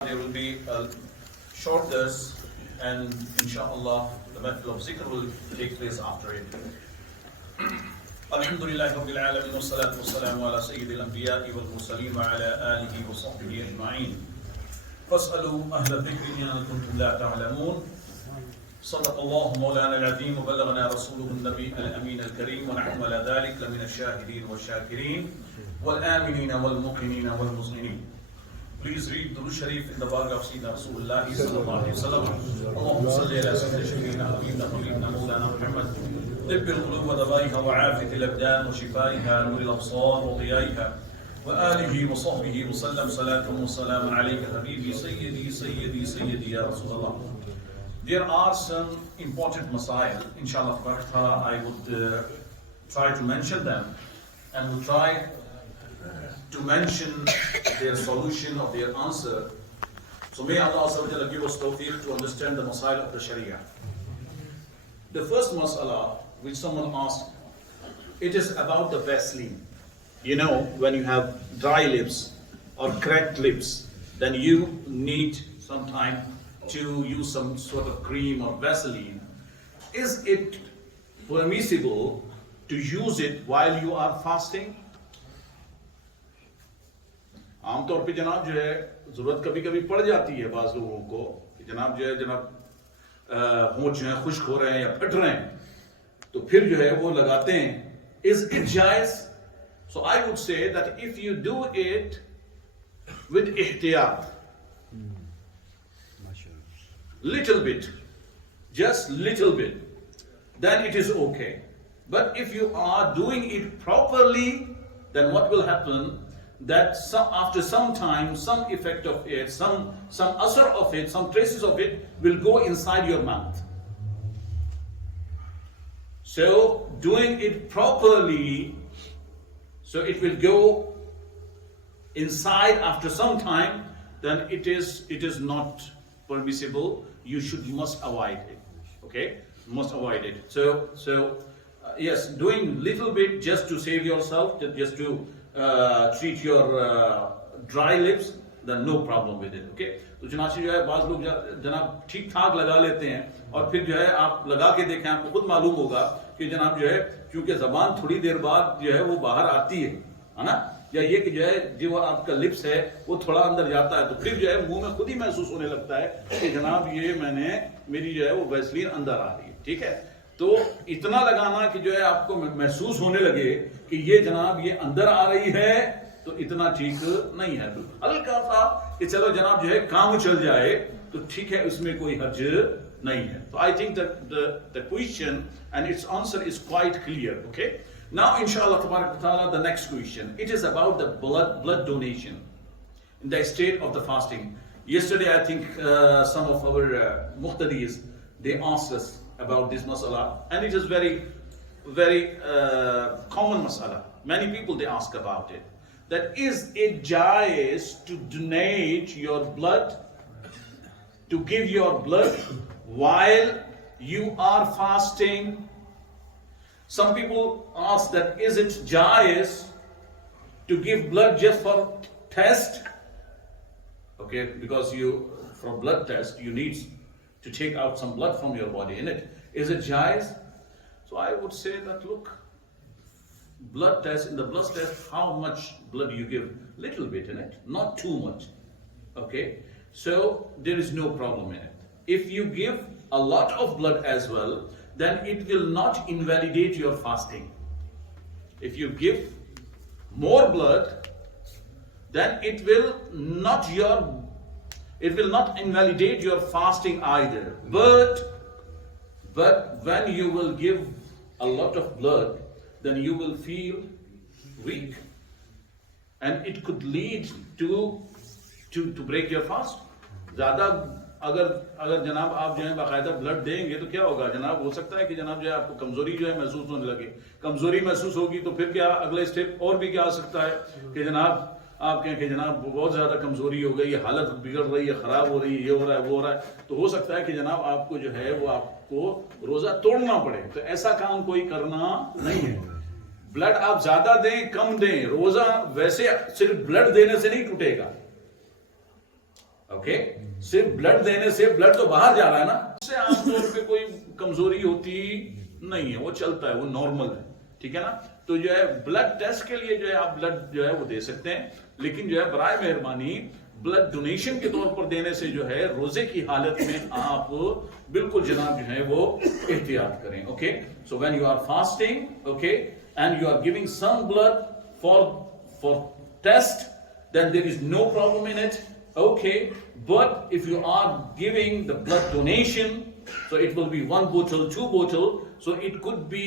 There will be a short dars and inshallah the method of zikr will take place after it. Alhamdulillah Rabbil Alameen wa salatu wa salamu ala sayyidil anbiya'i wal mursaleen wa ala alihi wa sahbihi ajma'in. Fas'alu ahla dhikri in kuntum la ta'lamun. صدق مولانا العظيم وبلغنا رسوله النبي الأمين الكريم ونحن على ذلك لمن الشاهدين والشاكرين والآمنين والمقيمين والمسلمين. Please read Durud Sharif in the Barga of Sayyidina Rasulullah sallallahu alayhi wa sallam. Allahumma salli ala Sayyidina Shafiina Habibna Habibna Mawlana Muhammad طب القلوب ودوائها وعافية الأبدان وشفائها نور الأبصار وضيائها وآله وصحبه وسلم صلاة وسلام عليك حبيبي سيدي سيدي سيدي يا رسول الله. There are some important masail, inshallah I would try to mention them and would try to mention their solution or their answer. So may Allah give us tawfiq to understand the masail of the Sharia. The first masala which someone asked, it is about the Vaseline. You know, when you have dry lips or cracked lips, then you need some time to use some sort of cream or Vaseline. Is it permissible to use it while you are fasting? आमतौर पे जनाब जो है जरूरत कभी कभी पड़ जाती है बाज लोगों को कि जनाब जो है होंठ जो है खुश्क हो रहे हैं या फट रहे हैं तो फिर जो है वो लगाते हैं. Is it jaiz? So I would say that if you do it with ihtiyat, little bit, just little bit, then it is okay. But if you are doing it properly, then what will happen? That after some time, some effect of it, some asar of it, some traces of it will go inside your mouth. So doing it properly, so it will go inside after some time, then it is not permissible. You must avoid it. Okay, must avoid it. So yes, doing little bit just to save yourself, just to treat your dry lips, then no problem with it. Okay, तो चुनाची जो है बाज लोग जनाब ठीक ठाक लगा लेते हैं और फिर जो है आप लगा के देखें आपको खुद मालूम होगा कि जनाब जो है क्योंकि जबान थोड़ी देर बाद जो है वो बाहर आती है ना, या ये कि जो है जो आपका लिप्स है वो थोड़ा अंदर जाता है तो फिर जो है मुंह में खुद ही महसूस होने लगता है कि जनाब ये मेरी जो है वो वैसलीन अंदर आ रही है. ठीक है, तो इतना लगाना कि जो है आपको महसूस होने लगे कि ये जनाब ये अंदर आ रही है, तो इतना ठीक नहीं है. हल्का सा कि चलो जनाब जो है काम चल जाए तो ठीक है, उसमें कोई हर्ज नहीं है. तो I think the question and its answer is quite clear. Okay, now inshallah tabarak ta'ala, the next question, it is about the blood donation in the state of the fasting. Yesterday I think some of our muhtadis, they asked us about this masala, and it is very common masala. Many people they ask about it, that is it jaiz to donate your blood, to give your blood while you are fasting? Some people ask that is it jaiz to give blood just for test? Okay, because for blood test you need to take out some blood from your body, innit? Is it jaiz? So I would say that look, blood test, in the blood test, how much blood you give? Little bit in it, not too much. Okay, so there is no problem in it. If you give a lot of blood as well, then it will not invalidate your fasting. If you give more blood, then it will not invalidate your fasting either. But when you will give a lot of blood, then you will feel weak, and it could lead to break your fast. ज़्यादा अगर जनाब आप जो है बाकायदा blood देंगे तो क्या होगा जनाब, हो सकता है कि जनाब जो है आपको कमजोरी जो है महसूस होने लगे. कमजोरी महसूस होगी तो फिर क्या अगला स्टेप और भी क्या आ सकता है कि जनाब आप कहें कि जनाब बहुत ज्यादा कमजोरी हो गई, हालत बिगड़ रही है, खराब हो रही है, ये हो रहा है वो हो रहा है, तो हो सकता है कि जनाब आपको जो है वो आपको रोजा तोड़ना पड़े. तो ऐसा काम कोई करना नहीं है. ब्लड आप ज्यादा दें कम दें, रोजा वैसे सिर्फ ब्लड देने से नहीं टूटेगा. ओके, सिर्फ ब्लड देने से ब्लड तो बाहर जा रहा है ना, इससे आमतौर पे कोई कमजोरी होती नहीं है, वो चलता है, वो नॉर्मल है, ठीक है ना। तो जो है ब्लड टेस्ट के लिए जो है आप ब्लड जो है वो दे सकते हैं, लेकिन जो है बराए मेहरबानी ब्लड डोनेशन के तौर पर देने से जो है रोजे की हालत में आप बिल्कुल जनाब जो है वो एहतियात करें। Okay, so when you are fasting, okay, and you are giving some blood for test, then there is no problem in it, okay. But if you are giving the blood donation, so it will be 1 bottle, 2 bottle, so it could be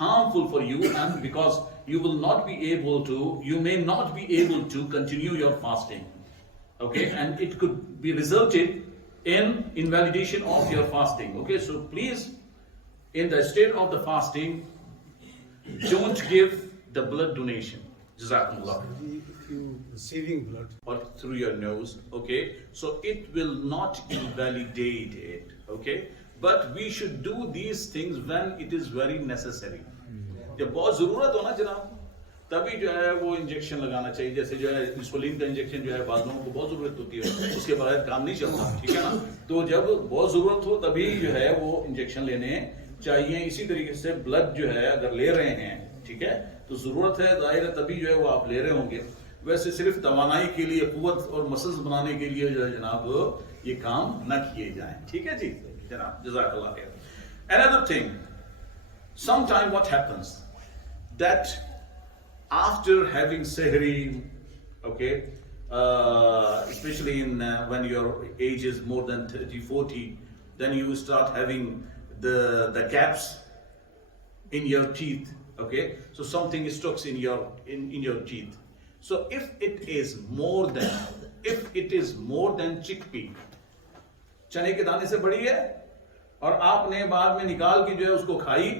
harmful for you, and because you will not be able to, you may not be able to continue your fasting, okay, and it could be resulted in invalidation of your fasting, okay. So please, in the state of the fasting, don't give the blood donation. JazakAllah. If you receiving blood or through your nose, okay, so it will not invalidate it, okay, but we should do these things when it is very necessary. जब बहुत जरूरत हो ना जनाब, तभी जो है वो इंजेक्शन लगाना चाहिए। जैसे जो है इंसुलिन का इंजेक्शन जो है बाद लोगों को बहुत जरूरत होती है, उसके बगैर काम नहीं चलता, ठीक है ना। तो जब बहुत जरूरत हो तभी जो है वो इंजेक्शन लेने चाहिए। इसी तरीके से ब्लड जो है अगर ले रहे हैं, ठीक है, तो जरूरत है, जाहिर है, तभी जो है वो आप ले रहे होंगे। वैसे सिर्फ तवानाई के लिए, कुव्वत और मसल्स बनाने के लिए जो है जनाब ये काम न किए जाएं, ठीक है जी जनाब, जज़ाकल्लाह खैर। Another thing, sometime what happens that after having sehri, okay, especially in when your age is more than 30-40, then you start having the gaps in your teeth, okay, so something is stuck in your teeth. So if it is more than chickpea, चने के दाने से बड़ी है, और आपने बाद में निकाल के जो है उसको खाई,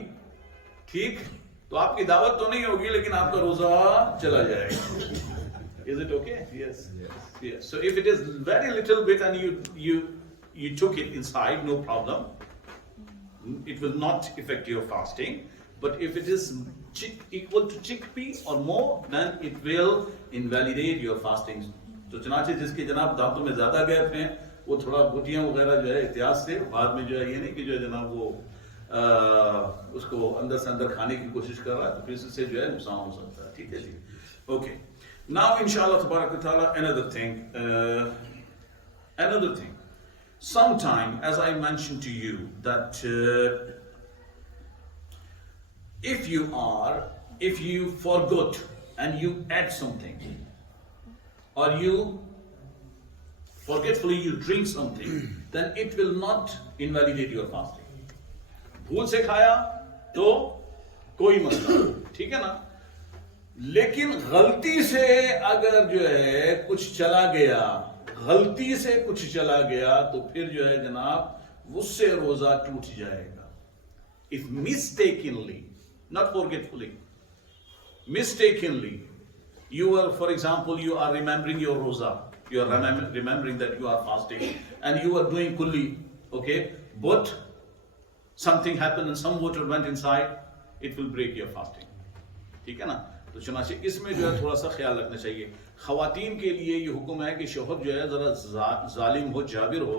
ठीक, तो आपकी दावत तो नहीं होगी, लेकिन आपका रोजा चला जाएगा। Is it okay? Yes. Yes. So if it is very little bit and you took it inside, no problem. It will not affect your fasting. But if it is equal to chickpea or more, then it will invalidate your fasting. तो चनाचे जिसके जनाब दांतों में ज्यादा gap हैं, वो थोड़ा गुटियां वगैरह जो है एहतियात से, बाद में जो है ये नहीं कि जो है जनाब वो उसको अंदर से अंदर खाने की कोशिश कर रहा है, तो फिर इससे जो है नुकसान हो सकता है, ठीक है जी। ओके, नाउ इंशाअल्लाह तबारक व तआला another thing. Sometime, as I mentioned to you, that if you forgot and you add something, or you forgetfully you drink something, then it will not invalidate your fasting. भूल से खाया तो कोई मसला नहीं, ठीक है ना, लेकिन गलती से अगर जो है कुछ चला गया, गलती से कुछ चला गया, तो फिर जो है जनाब उससे रोजा टूट जाएगा। If mistakenly, not forgetfully, mistakenly, you are, for example, you are remembering your roza, you are remembering that you are fasting, and you are doing kulli, okay, but something happened and some water went inside, it will break your fasting, ठीक है ना। तो चुनाचे इसमें जो है थोड़ा सा ख्याल रखना चाहिए। खवातीन के लिए ये हुक्म है कि शोहर जो है जरा जालिम हो, जाबिर हो,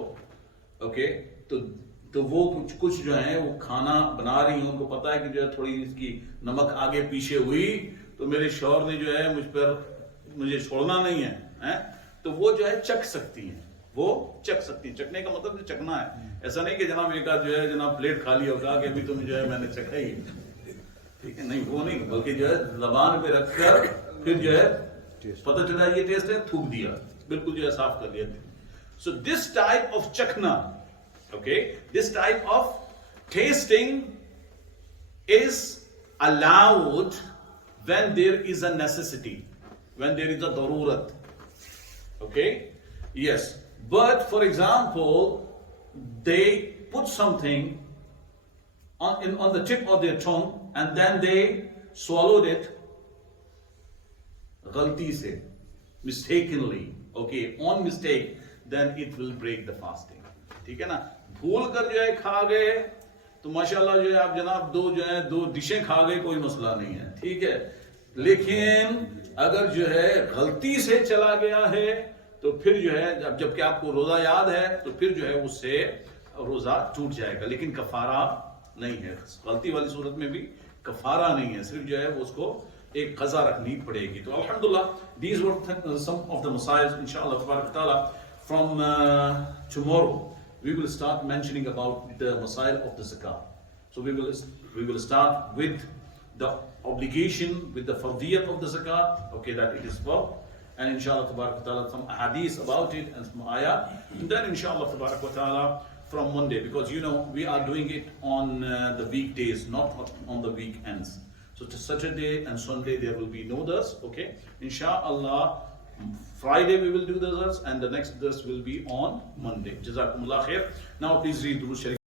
ओके, तो वो कुछ जो है वो खाना बना रही हैं, उनको पता है कि जो है थोड़ी इसकी नमक आगे पीछे हुई, तो मेरे शौहर ने जो है मुझे छोड़ना नहीं है, हैं? तो वो जो है चख सकती हैं, वो चख सकती हैं। चखने का मतलब चखना है, ऐसा नहीं कि जनाब एक आध जो है जनाब प्लेट खा लिया होगा कि अभी तो जो है मैंने चखा ही, ठीक है, नहीं वो नहीं, बल्कि जो है ज़बान पे रखकर फिर जो है पता चला ये टेस्ट है, थूक दिया, बिल्कुल जो है साफ कर दिया। सो दिस टाइप ऑफ चखना, okay, this type of tasting is allowed when there is a necessity, when there is a darurat, okay, yes, but for example they put something on the tip of their tongue and then they swallowed it ghalti se, mistakenly, okay, on mistake, then it will break the fasting, ठीक है ना। भूल कर जो है खा गए तो माशाल्लाह जो है आप जनाब दो डिशें खा गए, कोई मसला नहीं है, ठीक है, लेकिन अगर जो है गलती से चला गया है तो फिर जो है जबकि आपको रोजा याद है तो फिर जो है उससे रोजा टूट जाएगा, लेकिन कफारा नहीं है। गलती वाली सूरत में भी कफारा नहीं है, सिर्फ जो है वो उसको एक कज़ा रखनी पड़ेगी। तो अल्हम्दुलिल्लाह, these were some of the masails. Inshallah tabarak ta'ala, from tomorrow we will start mentioning about the masail of the zakah. So we will start with the obligation, with the fardiyat of the zakat, okay, that it is for, and inshallah tabarak ta'ala some hadith about it and some ayah, and then inshallah tabarak ta'ala from Monday, because you know we are doing it on the weekdays, not on the weekends. So to Saturday and Sunday there will be no dars, okay? Inshallah, Friday we will do the dars and the next dars will be on Monday. JazakAllah khair. Now please read Urdu Sharif.